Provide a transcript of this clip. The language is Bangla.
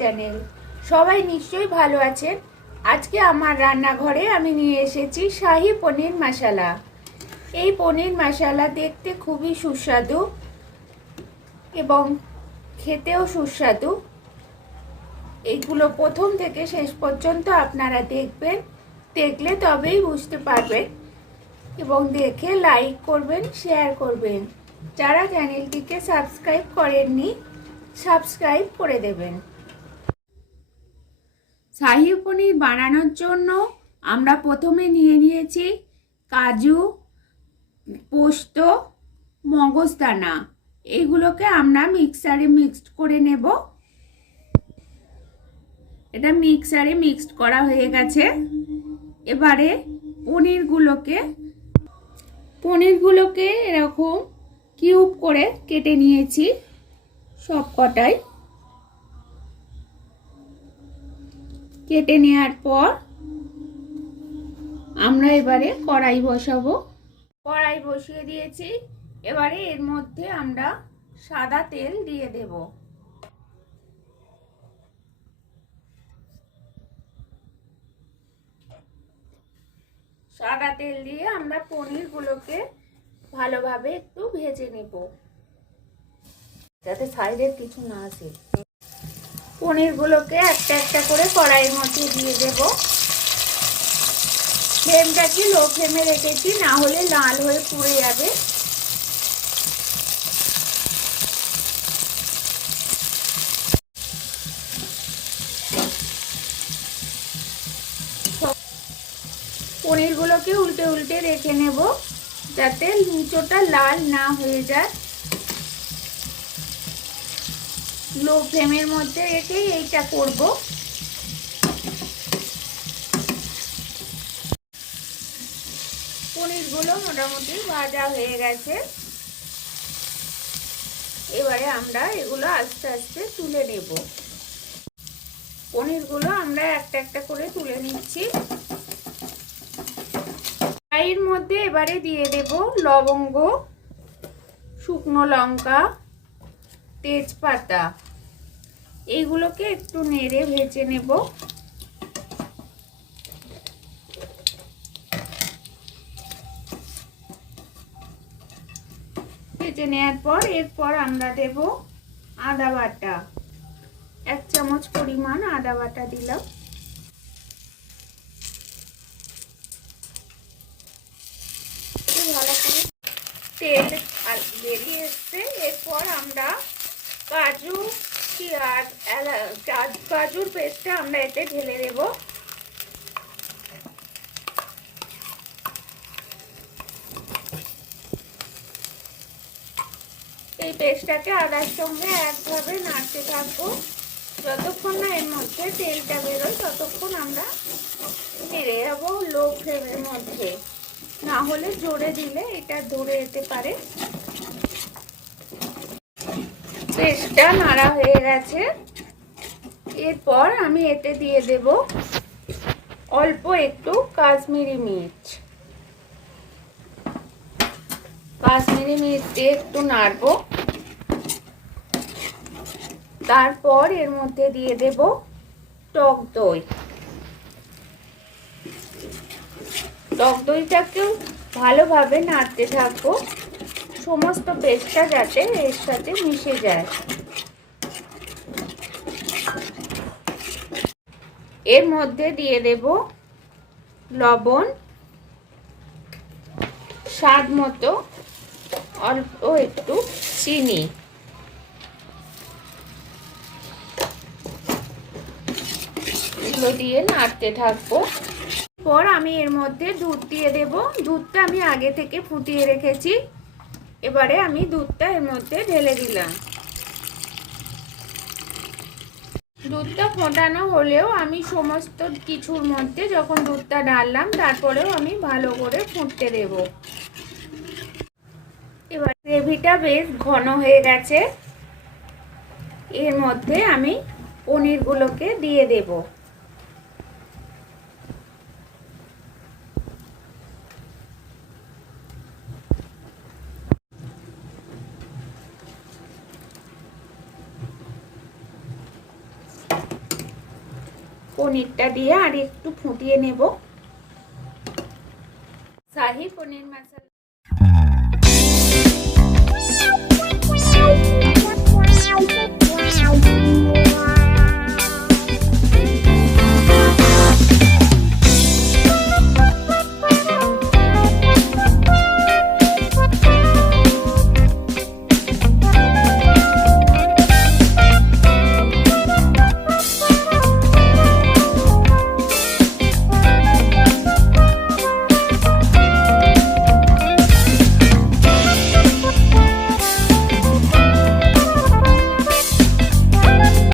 চ্যানেল। সবাই নিশ্চয়ই ভালো আছেন। আজকে আমার রান্নাঘরে আমি নিয়ে এসেছি শাহি পনির মশলা। এই পনির মশলা দেখতে খুবই সুস্বাদু এবং খেতেও সুস্বাদু। এইগুলো প্রথম থেকে শেষ পর্যন্ত আপনারা দেখবেন, দেখলে তবেই বুঝতে পারবেন এবং দেখে লাইক করবেন, শেয়ার করবেন। যারা চ্যানেলটিকে সাবস্ক্রাইব করেননি সাবস্ক্রাইব করে দেবেন। শাহি পনির বানানোর জন্য আমরা প্রথমে নিয়ে নিয়েছি কাজু, পোস্ত, মগজদানা। এইগুলোকে আমরা মিক্সারে মিক্সড করে নেব। এটা মিক্সারে মিক্সড করা হয়ে গেছে। এবারে পনিরগুলোকে এরকম কিউব করে কেটে নিয়েছি সব কটাই। কেটে নেওয়ার পর আমরা এবারে কড়াই বসাবো। কড়াই বসিয়ে দিয়েছি। এবারে এর মধ্যে আমরা সাদা তেল দিয়ে দেব। সাদা তেল দিয়ে আমরা পনিরগুলোকে ভালোভাবে একটু ভেজে নেব, যাতে সাইডের কিছু না আসে। পনিরগুলোকে একটা একটা করে কড়াইয়ের মধ্যে দিয়ে দেব। ফ্লেমটাকে লো ফ্লেমে রেখেছি, না হলে লাল হয়ে পুড়ে যাবে। পনিরগুলোকে উল্টে উল্টে রেখে নেব, যাতে নিচটা লাল না হয়ে যায়। লো ফ্লেমের মধ্যে রেখে এইটা করব। পনিরগুলো মোটামুটি ভাজা হয়ে গেছে। এবারে আমরা এগুলো আস্তে আস্তে তুলে নেব। পনিরগুলো আমরা একটা একটা করে তুলে নিচ্ছি। এর মধ্যে এবারে দিয়ে দেব লবঙ্গ, শুকনো লঙ্কা, তেজপাতা। এইগুলোকে একটু নেড়ে ভেজে নেব। ভেজে নেওয়ার পর এরপর আমরা দেব আদা বাটা। 1 চামচ পরিমাণ আদা বাটা দিলাম। ভালো করে তেল বেরিয়ে এসছে। এরপর আমরা কাজুর পেস্টটা আমরা এতে ঢেলে দেব। এই পেস্টটাকে আদার সঙ্গে একভাবে নাড়তে থাকবো। যতক্ষণ না এর মধ্যে তেলটা বেরোয় ততক্ষণ আমরা নেড়ে যাবো লো ফ্লেমের মধ্যে, না হলে জোরে দিলে এটা ধরে যেতে পারে। পেস্টটা নাড়া হয়ে গেছে। এরপর আমি এতে দিয়ে দেব অল্প একটু কাশ্মীরি মির্চ। কাশ্মীরি মির্চ দিয়ে একটু নাড়বো। তারপর এর মধ্যে দিয়ে দেব টক দই। টক দইটাকেও ভালোভাবে নাড়তে থাকবো, সমস্ত পেস্টটা যাতে এর সাথে মিশে যায়। এর মধ্যে দিয়ে দেব লবণ, স্বাদ মতো, অল্প একটু চিনি। এগুলো দিয়ে নাড়তে থাকবো। পর আমি এর মধ্যে দুধ দিয়ে দেব। দুধটা আমি আগে থেকে ফুটিয়ে রেখেছি। এবারে আমি দুধটা এর মধ্যে ঢেলে দিলাম। দুধটা ফোটানো হলেও আমি সমস্ত কিছুর মধ্যে যখন দুধটা ঢাললাম তারপরেও আমি ভালো করে ফুটতে দেব। এবার গ্রেভিটা বেশ ঘন হয়ে গেছে। এর মধ্যে আমি পনিরগুলোকে দিয়ে দেব। পনিরটা দিয়ে আর একটু ফুটিয়ে নেব। শাহি পনির মশলা